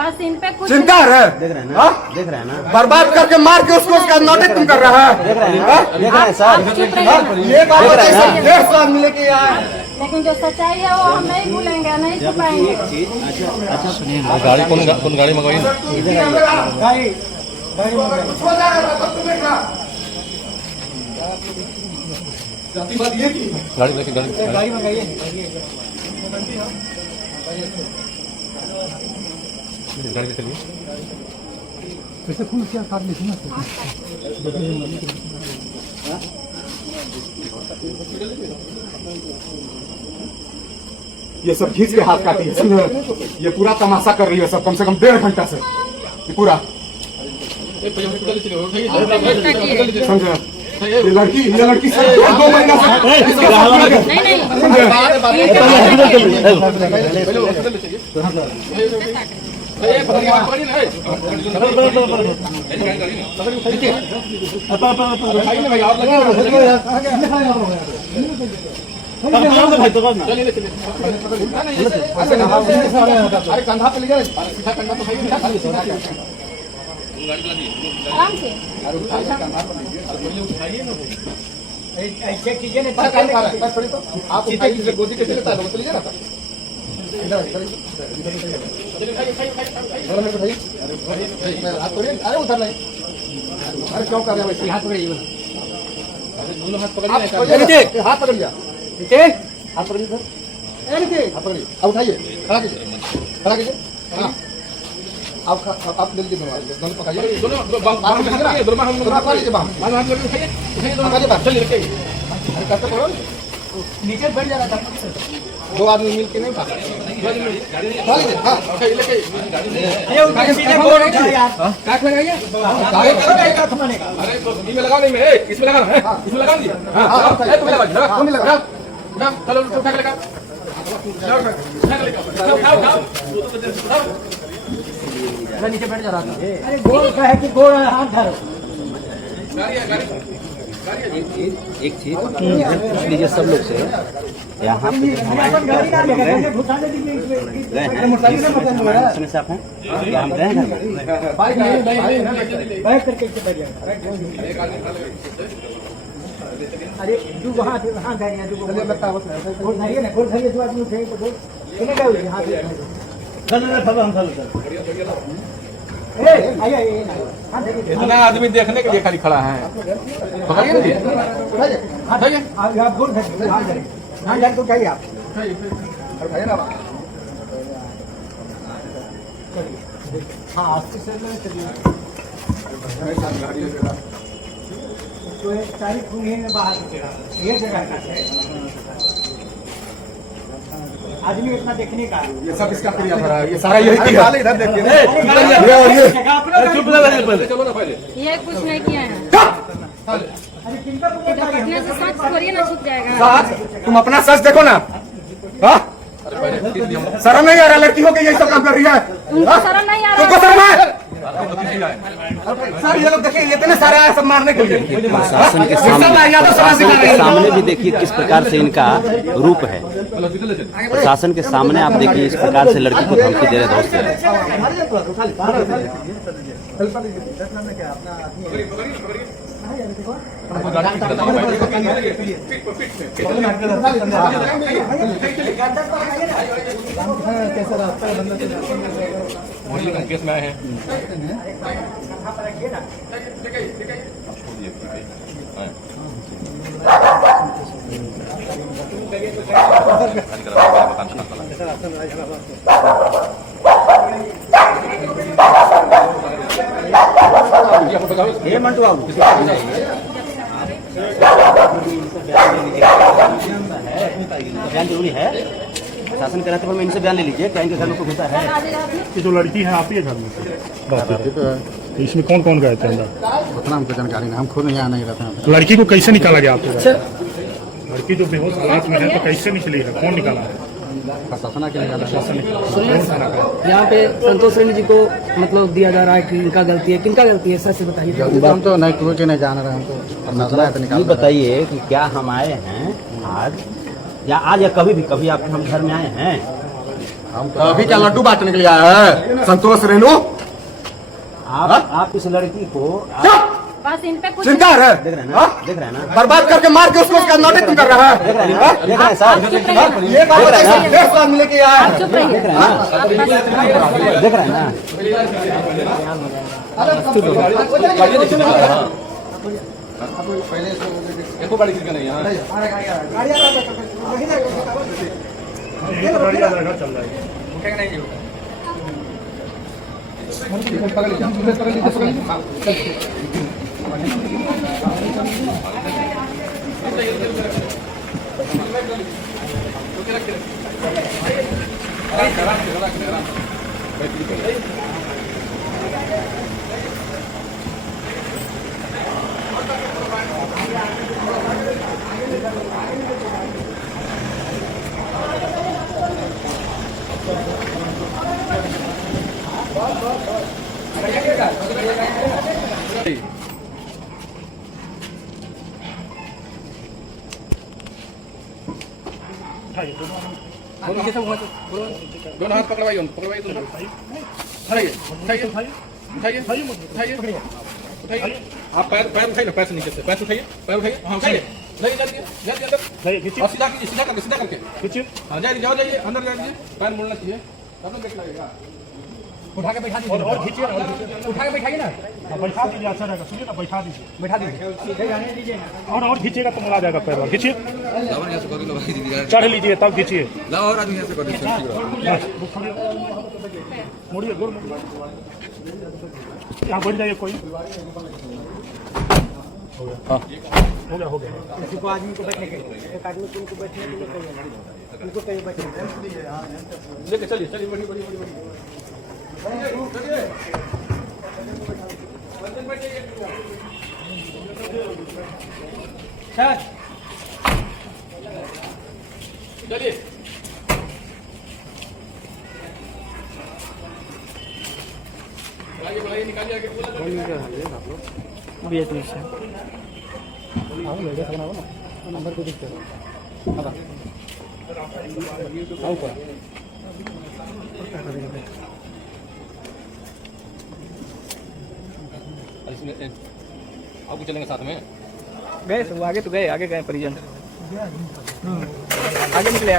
बस इन पे कुछ चिंता है, देख रहे हैं ना, देख रहे हैं ना, बर्बाद करके मार के उसको उसका नोटिस तुम कर रहा है। देख रहे हैं सर, ये बात 150 आदमी लेके आए, लेकिन जो सच्चाई है वो हम नहीं भूलेंगे, नहीं छुपाएंगे। अच्छा सुनिए, गाड़ी कौन गाड़ी मंगाई? गाड़ी लेके गाड़ी मंगाइए, गाड़ी ले चलिए। ये सब खींच के हाथ काटी है, समझे? ये पूरा तमाशा कर रही है सब, कम से कम 1.5 घंटा से ये पूरा, समझे? ये लड़की से 2 महीना से कंधा पे ले जाए, आराम से ऐसे कीजिए नहीं, आप उठाइए, गोदी कैसे लेता है, तो लीजिए ना। अरे उधर नहीं, अरे क्यों कर रहे हैं? हाथ पकड़िए, हाथ पकड़िए, हाथ पकड़िए सर, हाथ पकड़िए, अब उठाइए, खड़ा कीजिए, खड़ा कीजिए। हाँ, आप ले लीजिए, दोनों पकड़िए, दोनों नीचे बैठ जा रहा था, 2 आदमी मिल के नहीं पकड़, काट लगाइए, इसमें लगा नहीं, इसमें लगा, इसमें लगा दिया, चलो उठा के लगा, नीचे बैठ जा रहा था। अरे गोल का है कि गोल हाथ धरो। एक चीज पूछ लीजिए सब लोग से, यहाँ पे इसमें से आप हैं या हम गए हैं? अरे जो वहाँ थे वहाँ गए हैं, जो गोल धरिए ना, गोल धरिए, 2 आदमी उठे तो गोल कितने गए हुए यहाँ पे? इतना आदमी देखने के लिए खाली खड़ा है, पकड़िए ना, आप गोल धरिए, हाँ जाए तो चाहिए आप हाँ आपके सर में चलिए, तो 1 तारीख घूमिए में बाहर ये जगह का है आदमी इतना देखने का, ये सब इसका क्रिया भरा है, ये सारा यही किया। इधर देखिए, चलो ना पहले, ये कुछ नहीं किया है। अरे किनका अपने से सच थोड़ी ना छुप जाएगा। साथ तुम अपना सच देखो ना, शर्म नहीं आ रहा लड़की हो के यही सब काम कर रही है? उनको शर्म नहीं आ तुमको रहा शर्म है? सर ये लोग देखिए, इतने सारे आए सब मारने के लिए। प्रशासन के सामने भी देखिए किस प्रकार से इनका रूप है। प्रशासन के सामने आप देखिए इस प्रकार से लड़की को धमकी दे रहे दोस्त। केस में आए हैं, ये मंटू बाबू बयान जरूरी है, शासन के रहते पर मैं इनसे बयान ले लीजिए, कहीं घर में कोई घुसा है? ये जो लड़की है आप ही है घर में से? तो इसमें कौन कौन गए थे अंदर? उतना हमको जानकारी नहीं, हम खुद यहाँ नहीं रहते हैं। लड़की को कैसे निकाला गया आपके? लड़की जो बेहोश हालात में है तो कैसे निकली है, कौन निकाला है? प्रशासन के निकाला। यहाँ पे संतोष रेड्डी जी को मतलब दिया जा रहा है कि इनका गलती है, किनका गलती है सर से बताइए। हम तो नहीं कुछ नहीं जान रहे हैं, हमको ये बताइए कि क्या हम आए हैं आज या कभी भी कभी आप हम घर में आए हैं? अभी क्या लड्डू बांटने के लिए आया है संतोष रेणु? आप इस लड़की को बस इन पे कुछ चिंता है? देख रहे हैं ना, देख रहे हैं ना, बर्बाद करके मार के उसको उसका नाटक तुम कर रहा है। देख रहे हैं साहब, ये बात बताइए, 150 आदमी लेके आया है। चुप रहिए। देख रहे हैं ना, देखो गाड़ी किसका नहीं है एक गाड़ी आधा चल रहा है। दोनों हाथ पकड़वाइए दोनों उठाइए उठाइए उठाइए उठाइए आप पैर उठाइए पैर से नीचे से पैर उठाइए हाँ उठाइए सीधा कीजिए सीधा करके खींचिए। हाँ जाइए अंदर जाइए पैर मुड़ना चाहिए तब लोग देख लगेगा उठा के बैठा दीजिए और खींचिए उठा के बैठाइए ना बैठा दीजिए, अच्छा रहेगा। सुनिए ना, बैठा दीजिए जाने दीजिए ना और खींचिएगा तो मिला जाएगा पैर और खींचिए, चढ़ लीजिए तब खींचिए। मुड़िए गोर मुड़िए, यहाँ बैठ जाइए कोई। हो गया किसी को आदमी को बैठने के लिए एक आदमी को बैठने के लिए उनको कहीं बैठने लेके चलिए बढ़िए सर चलिए बुलाइए निकालिए आगे नंबर को देखते आपको चलेंगे साथ में गए सब आगे तो गए, आगे गए परिजन, आगे निकले